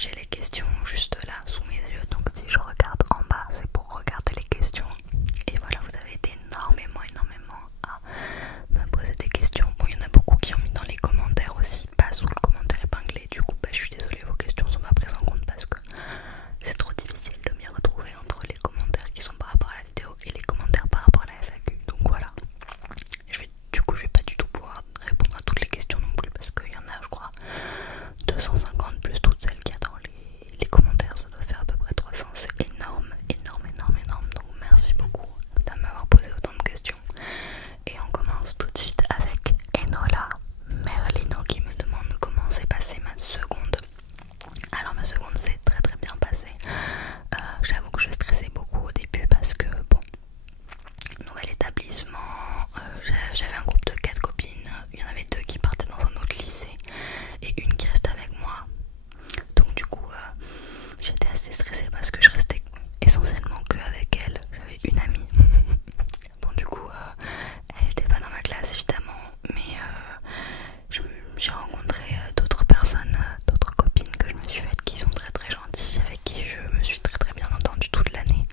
j'ai les questions juste là sous mes yeux, donc si je regarde en bas c'est pour regarder les questions. Et voilà, vous avez été énormément à me poser des questions. Bon, il y en a beaucoup qui ont mis dans les commentaires aussi, pas sous le commentaire épinglé. Du coup je suis désolée, vos questions sont pas prises en compte parce que c'est trop difficile de m'y retrouver entre les commentaires qui sont par rapport à la vidéo et les commentaires par rapport à la FAQ. Donc voilà, du coup je vais pas du tout pouvoir répondre à toutes les questions non plus parce qu'il y en a, je crois, 250 plus toutes celles qu'il y a dans les commentaires. Ça doit faire à peu près 300. C'est énorme. Donc merci beaucoup de m'avoir posé autant de questions. Et on commence tout de suite avec Enola Merlino qui me demande comment s'est passée ma seconde. Alors ma seconde s'est très bien passée. J'avoue que je stressais beaucoup au début parce que bon, nouvel établissement, j'avais un groupe de 4 copines, il y en avait 2 qui partaient dans un autre lycée et une qui restait avec moi. Donc du coup j'étais assez stressée parce que je restais essentiellement que avec elle. J'avais une amie. Bon du coup elle était pas dans ma classe évidemment, mais j'ai rencontré d'autres personnes, d'autres copines que je me suis faites qui sont très gentilles, avec qui je me suis très bien entendue toute l'année.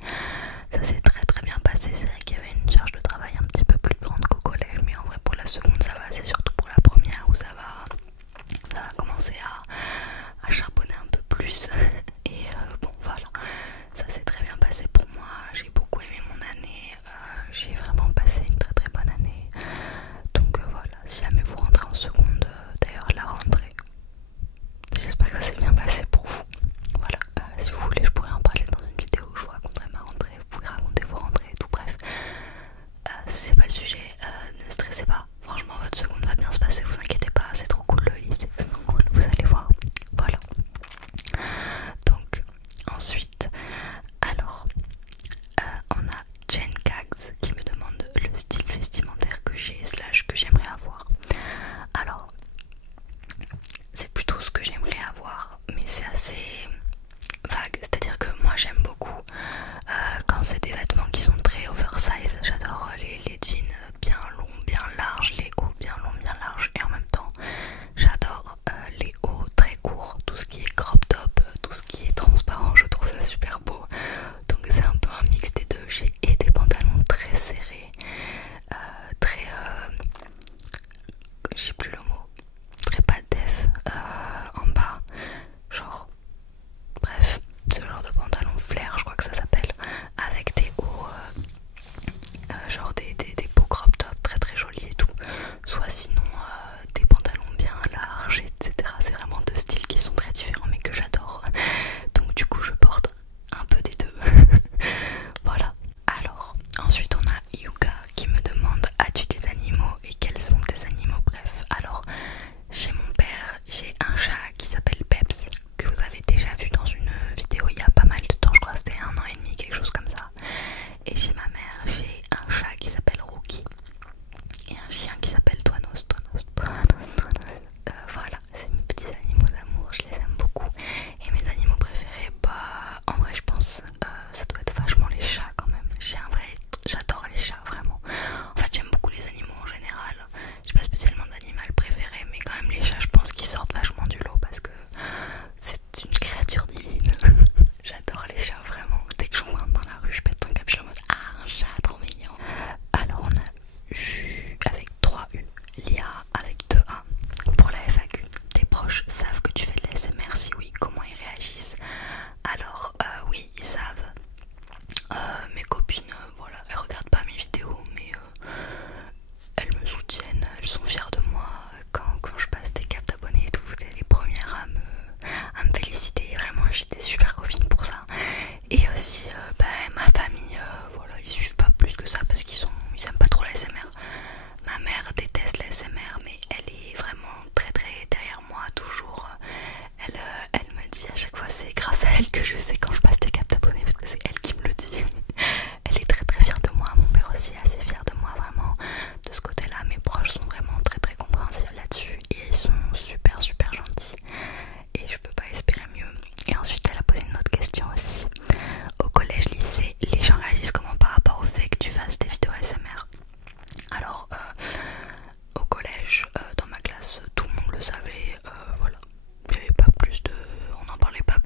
Ça s'est très bien passé. C'est vrai qu'il y avait une charge de travail un petit peu plus grande qu'au collège, mais en vrai pour la seconde ça va, c'est surtout pour la première où ça va commencer à charbonner un peu plus. Et bon voilà, ça s'est très bien passé pour moi. J'ai beaucoup aimé mon année, j'ai vraiment passé une très bonne année. Donc voilà, si jamais vous rentrez en seconde, d'ailleurs la rentrée, j'espère que ça s'est bien passé pour vous. Voilà, si vous voulez je pourrais en parler dans une vidéo où je vous raconterai ma rentrée, vous pouvez raconter vos rentrées et tout. Bref, c'est pas le sujet, ne stressez pas, franchement votre seconde va bien se passer, vous inquiétez pas, c'est trop cool le lycée, c'est trop cool, vous allez voir. Voilà, donc ensuite, alors on a Jen Gags qui me demande le style vestimentaire que j'ai / que j'aimerais avoir. Alors c'est plutôt ce que j'aimerais avoir, mais c'est assez vague, c'est à dire que moi j'aime beaucoup quand c'est des vêtements qui sont très oversize. J'adore les jeans bien longs, bien larges, les hauts bien longs, bien larges, et en même temps j'adore les hauts très courts, tout ce qui est crop top, tout ce qui est transparent, je trouve ça super beau. Donc c'est un peu un mix des deux. J'ai et des pantalons très serrés, très j'ai plus le mot, très pas def en bas, genre bref, ce genre de pantalon flair je crois que ça s'appelle, avec des hauts genre des beaux crop top très jolis et tout, soit sinon des pantalons bien larges, etc. C'est vraiment deux styles qui sont très différents mais que j'adore, donc du coup je porte un peu des deux. Voilà. Alors ensuite on a Yuka qui me demande: as-tu des animaux et quels sont tes animaux? Bref, alors chez mon père j'ai un chat qui s'appelle Peps, que vous avez déjà vu dans une vidéo il y a pas mal de temps, je crois que c'était 1 an et demi, quelque chose comme ça. Et chez ma mère j'ai un chat qui s'appelle Rookie et un chien qui s'appelle Toinos. Voilà, c'est mes petits animaux d'amour, je les aime beaucoup. Et mes animaux préférés, bah en vrai je pense ça doit être vachement les chats quand même. J'adore les chats vraiment. En fait j'aime beaucoup les animaux en général. J'ai pas spécialement d'animal préféré, mais quand même les chats je pense qu'ils sortent vachement du lot parce que c'est une créature divine. J'adore les chats vraiment. Dès que je vois dans la rue je pète un câble, je suis en mode ah un chat trop mignon. Alors on a Ju avec 3 U, Lia avec 2 A. Pour la FAQ, tes proches savent que tu fais de l'ASMR? Si oui, comment ils réagissent? Alors oui, ils savent. Mes copines, voilà, elles regardent pas mes vidéos, mais elles me soutiennent, elles sont fières de moi. Quand je passe des caps d'abonnés et tout, c'est les premières à me féliciter. Vraiment, j'ai des super copines pour ça. Et aussi ma famille, voilà, ils suivent pas plus que ça parce ils aiment pas trop l'ASMR. Ma mère déteste l'ASMR, mais elle est vraiment très derrière moi toujours. Elle me dit à chaque fois c'est grâce à elle que je sais quand je passe des caps d'abonnés parce que c'est elle qui me le dit. Elle est très fière de moi, mon père aussi est assez fier de moi vraiment de ce côté là. Mes proches sont vraiment très compréhensifs là-dessus et ils sont super gentils et je peux pas espérer mieux. Et ensuite elle a posé une autre question aussi: au collège, lycée, les gens réagissent comment par rapport au fait que tu fasses des vidéos ASMR? Alors au collège, dans ma classe, tout le monde le savait, voilà, il y avait pas plus de, on n'en parlait pas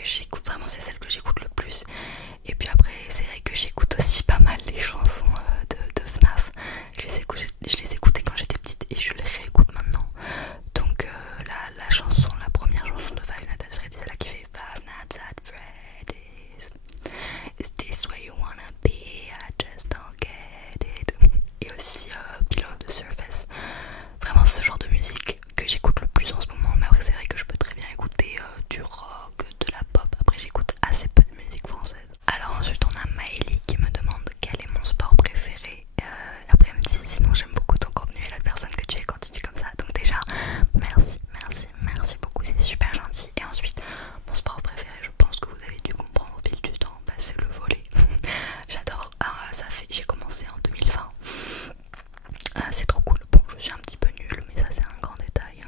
que j'écoute, vraiment c'est celle que j'écoute le plus. Et puis après c'est vrai que j'écoute aussi pas mal les chansons de FNAF. Je les écoutais quand j'étais petite et je les réécoute maintenant. Donc la première chanson de Five Nights at Freddy's, c'est là qui fait Five Nights at Freddy's, is this where you wanna be, I just don't get it. Et aussi Below the Surface. Vraiment ce genre de musique que j'écoute le plus en ce moment. Mais après c'est vrai que je peux très bien écouter du rock, de la pop. Après j'écoute assez peu de musique française. Alors ensuite on a Maëlie qui me demande quel est mon sport préféré. Après elle me dit sinon j'aime beaucoup ton contenu et la personne que tu es, continue comme ça. Donc déjà merci beaucoup, c'est super gentil. Et ensuite mon sport préféré, je pense que vous avez dû comprendre au fil du temps, bah, c'est le volley. J'adore, j'ai commencé en 2020. C'est trop cool. Bon, je suis un petit peu nulle, mais ça c'est un grand détail.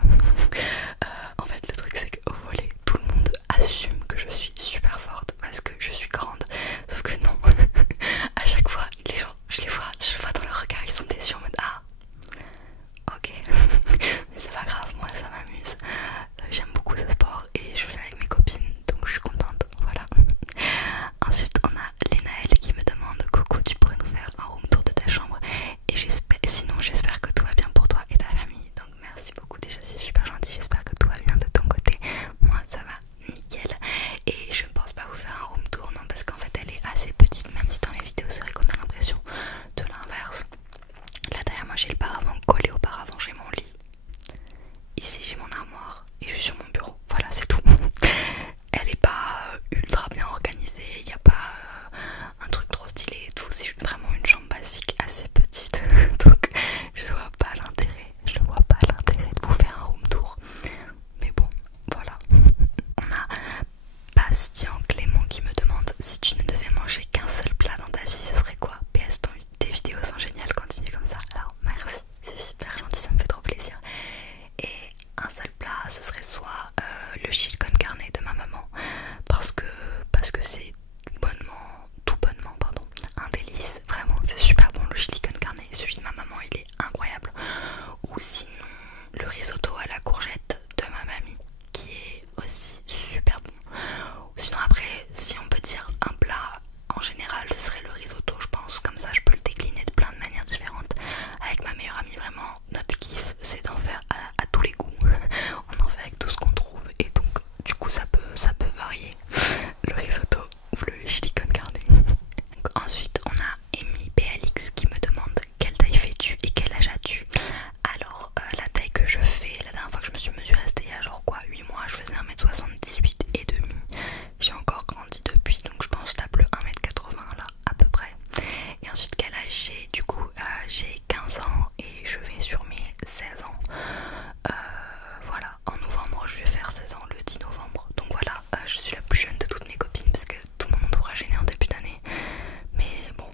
En fait le truc c'est qu'au volley tout le monde assume que je suis super forte parce que je suis grande, sauf que non. À chaque fois les gens, je vois dans leur regard, ils sont déçus en mode ah ok. Mais c'est pas grave, moi ça m'amuse. J'aime beaucoup ce sport et je fais avec mes copines, donc je suis contente, voilà. Ensuite on a Lénaël qui me demande coucou, tu pourrais nous faire un room tour de ta chambre, et sinon j'espère que tout va bien pour toi et ta famille. Donc merci beaucoup, déjà c'est super gentil, j'espère que tout va bien de ton côté. Moi ça va nickel. Et je ne pense pas vous faire un room tour, non, parce qu'en fait elle est assez petite, même si dans les vidéos c'est vrai qu'on a l'impression de l'inverse. Là derrière moi j'ai le paravent collé au paravent, j'ai mon lit. Ici j'ai mon armoire et je suis sur mon bureau, voilà c'est tout. Elle est pas ultra bien organisée, il n'y a pas un truc trop stylé et tout, c'est vraiment une chambre basique assez petite. Donc je vois pas l'intérêt de vous faire un room tour. Mais bon, voilà. On a Bastien Clément qui me demande si tu ne devais manger qu'un seul plat dans ta vie, ce serait quoi? PS, tes vidéos sont géniales, continue comme ça. Alors merci, c'est super gentil, ça me fait trop plaisir. Et un seul plat, ce serait soit le chili con carne de ma maman, parce que c'est tout bonnement, un délice, vraiment, c'est super bon le chili con carne, et celui de ma maman il est incroyable. Ou sinon le risotto à la courgette de ma mamie qui est aussi super bon. Ou sinon après, si on peut dire un plat en général, ce serait le risotto, je pense, comme ça je peux le décliner de plein de manières différentes. Avec ma meilleure amie, vraiment notre kiff c'est d'en faire à tous les goûts. On en fait avec tout ce qu'on trouve et donc du coup ça peut varier le risotto ou le chili con carne. Ensuite on a Amy PLX qui me demande quelle taille fais-tu et quel âge as-tu. Alors la taille que je fais, la dernière fois que je me suis mesurée c'était il y a genre quoi 8 mois, je faisais 1m78 et demi. J'ai encore grandi depuis, donc je pense que je tape le 1m80 là à peu près. Et ensuite quel âge j'ai, du coup j'ai 15 ans et je vais sur mes 16 ans. Voilà, en novembre je vais faire 16 ans le 10 novembre. Donc voilà, je suis la plus jeune de toutes mes copines parce que tout le monde aura gêné en début d'année. Mais bon,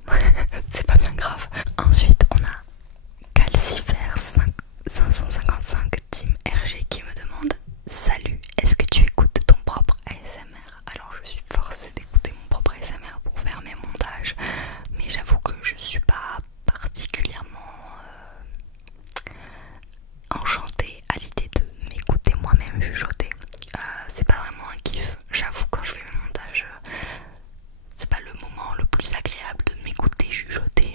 c'est pas bien grave. Ensuite on a Calcifer 555 Team RG qui me demande salut, est-ce que tu écoutes ton propre ASMR? Alors je suis forcée d'écouter mon propre ASMR pour faire mes montages, mais j'avoue que je suis pas particulièrement enchantée à l'idée de m'écouter moi-même chuchoter. C'est pas vraiment un kiff, j'avoue, quand je fais mes montages c'est pas le moment le plus agréable de m'écouter chuchoter.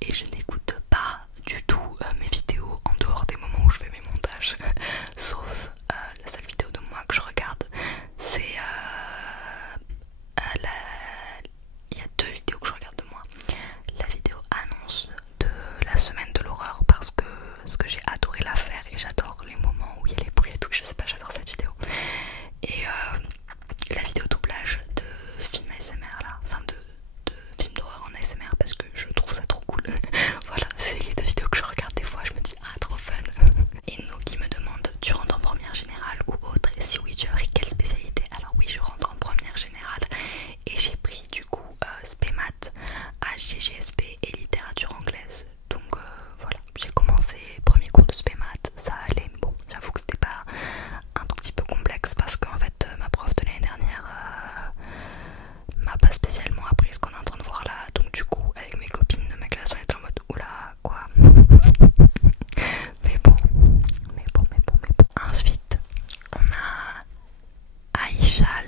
Et je n'écoute pas du tout mes vidéos en dehors des moments où je fais mes montages. Sauf la seule vidéo de moi que je regarde, c'est il y a deux vidéos que je regarde de moi. La vidéo annonce de la semaine de l'horreur parce que j'ai adoré la faire et j'adore les moments où il y a les bruits et tout, je sais pas, j'adore cette vidéo. Et la vidéo doublage de film ASMR là, enfin de films d'horreur en ASMR parce que je trouve ça trop cool. Voilà, c'est les deux vidéos que je regarde des fois, je me dis ah trop fun. Et nous qui me demande tu rentres en première générale ou autre, et si oui tu as pris quelle spécialité? Alors oui, je rentre en première générale et j'ai pris du coup SPMAT, HGGSP et littérature anglaise. Donc voilà, j'ai commencé premier cours de SPMAT, ça allait, bon j'avoue que c'était pas un tout petit peu complexe parce qu'en fait ma prof de l'année dernière m'a pas spécialement appris ce qu'on est en train de voir là, donc du coup avec mes copines de ma classe on était en mode oula quoi. mais bon. Ensuite on a Aïchal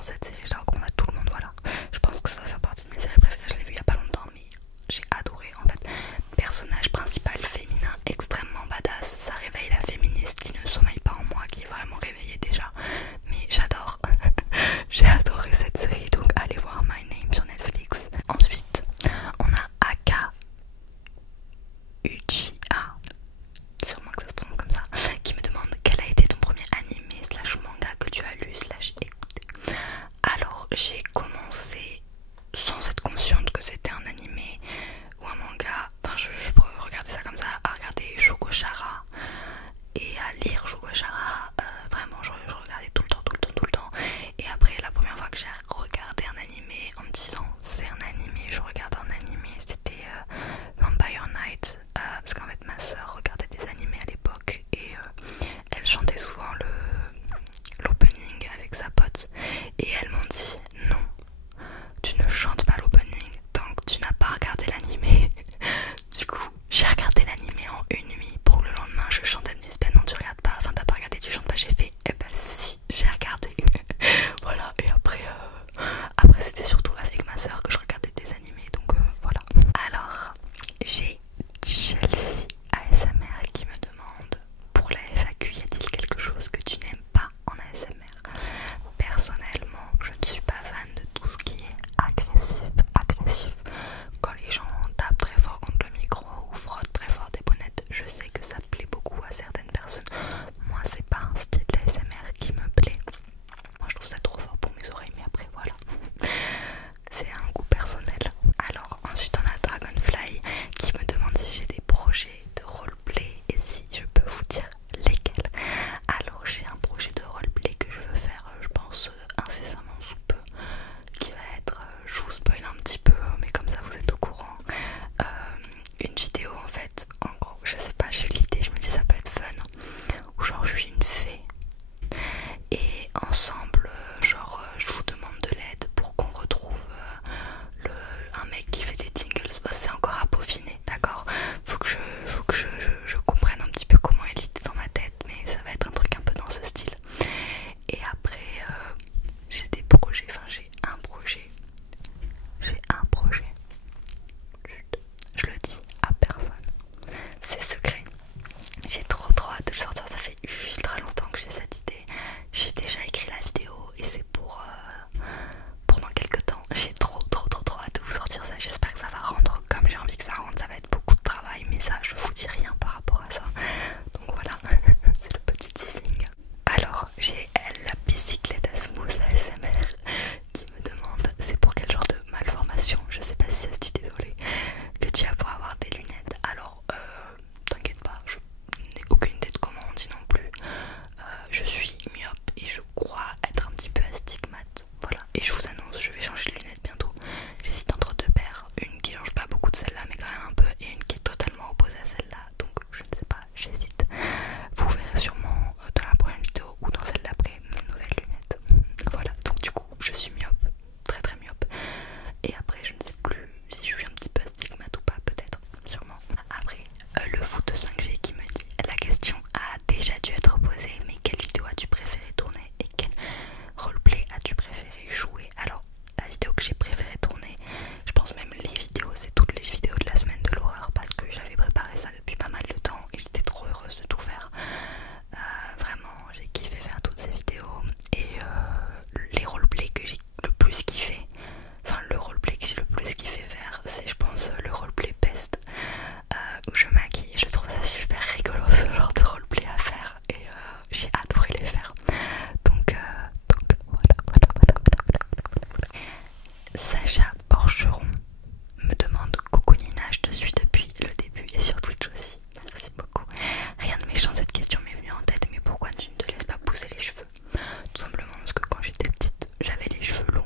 j'adore cette série, je la recommande à tout le monde, voilà. Je pense que ça va faire partie de mes séries préférées, je l'ai vue il y a pas longtemps, mais j'ai adoré en fait. Personnage principal féminin extrêmement badass, ça réveille la féministe qui ne sommeille pas en moi, qui est vraiment réveillée déjà. Mais j'adore, j'ai adoré cette série, donc allez voir My Name sur Netflix. Ensuite, on a Aka Uchiha, sûrement que ça se prononce comme ça, qui me demande quel a été ton premier animé slash manga que tu as lu slash écouté. Alors j'ai commencé sans être consciente que c'était un animé ou un manga, enfin je pourrais regarder ça comme ça, à regarder Shugochara et à lire Shugochara, vraiment je regardais tout le temps, et après la première fois que j'ai regardé un animé en me disant c'est un animé, je regarde un animé, c'était Vampire Night, parce qu'en fait ma soeur regardait des animés à l'époque et elle chantait souvent l'opening avec sa pote et elles m'ont dit non, tu ne chantes pas l'opening tant que tu n'as pas regardé l'animé. Du coup j'ai regardé l'animé en une nuit pour que le lendemain je chante. Elle me dit ben non tu regardes pas, enfin t'as pas regardé, tu chantes pas. J'ai fait eh ben si, j'ai regardé. Voilà, et après c'était surtout avec ma soeur que je regardais des animés, donc voilà. Alors j'ai Chelsea ASMR qui me demande pour la FAQ, y a-t-il quelque chose que tu n'aimes pas en ASMR? Personnellement, je ne suis pas fan de tout ce qui est agressif. Quand les gens tapent très fort contre le micro ou frottent très fort des bonnettes, je sais que ça plaît beaucoup à certaines personnes. Moi, c'est pas un style d'ASMR qui me plaît. Moi, je trouve ça trop fort pour mes oreilles, mais après, voilà. C'est un goût personnel. Alors, ensuite, on a Dragonfly qui me demande si j'ai des projets de roleplay et si je peux vous dire lesquels. Alors, j'ai un projet de roleplay que je veux faire, je pense, incessamment sous peu, qui va être, je vous spoil un petit peu, mais comme ça vous êtes au courant, une vidéo en fait, en gros, je sais pas, j'ai eu l'idée, je me dis ça peut être fun, où genre je suis une fée et ensemble, genre je vous demande de l'aide pour qu'on retrouve un mec qui fait des tingles. Bah, c'est encore à peaufiner, d'accord, faut que je comprenne un petit peu comment elle est dans ma tête, mais ça va être un truc un peu dans ce style. Et après j'ai des projets, enfin j'ai un projet, je le dis à personne, c'est secret. J'ai trop hâte de le sortir, ça fait ultra longtemps que j'ai cette idée. J'ai déjà écrit la vidéo et c'est pour dans quelques temps. J'ai trop hâte de vous sortir ça. J'espère que ça va rendre comme j'ai envie que ça rende. Ça va être beaucoup de travail, mais ça je vous dis rien par rapport à ça. Donc voilà, c'est le petit teasing. Alors j'ai la bicyclette à smooth ASMR qui me demande c'est pour quel genre de malformation, je sais pas si ça se dit, désolée, que tu as pour avoir des lunettes. Alors t'inquiète pas, je n'ai aucune idée de comment on dit non plus. Je suis myope et je crois être un petit peu astigmate. Voilà, et je vous annonce, je vais changer de lunettes bientôt. J'hésite entre deux paires, une qui change pas beaucoup de celle-là mais quand même un peu, et une qui est totalement opposée à celle-là, donc je ne sais pas, j'hésite. Vous verrez sûrement dans la prochaine vidéo ou dans celle d'après mes nouvelles lunettes. Voilà, donc du coup je suis myope, très myope, et après je ne sais plus si je suis un petit peu astigmate ou pas, peut-être, sûrement. Après le foot 5G qui me dit la question a déjà dû être posée, mais quelle vidéo as-tu préféré tourner et quel roleplay as-tu préféré jouer? Alors la vidéo que j'ai préféré tourner, je pense même les vidéos, c'est toutes les vidéos de la semaine de l'horreur, parce que j'avais préparé ça depuis pas mal de temps et j'étais trop heureuse de tout faire. Vraiment j'ai kiffé faire toutes ces vidéos, et les roleplays que j'ai le plus kiffé, enfin le roleplay que j'ai le plus kiffé faire, c'est je pense le roleplay peste, où je maquille. Je trouve ça super rigolo ce genre de roleplay à faire, et j'ai adoré les faire. Donc voilà. Sacha Porcheron me demande coucou Nina, je te suis depuis le début et sur Twitch aussi. Merci beaucoup. Rien de méchant, cette question m'est venue en tête, mais pourquoi tu ne te laisses pas pousser les cheveux? Tout simplement parce que quand j'étais petite, j'avais les cheveux longs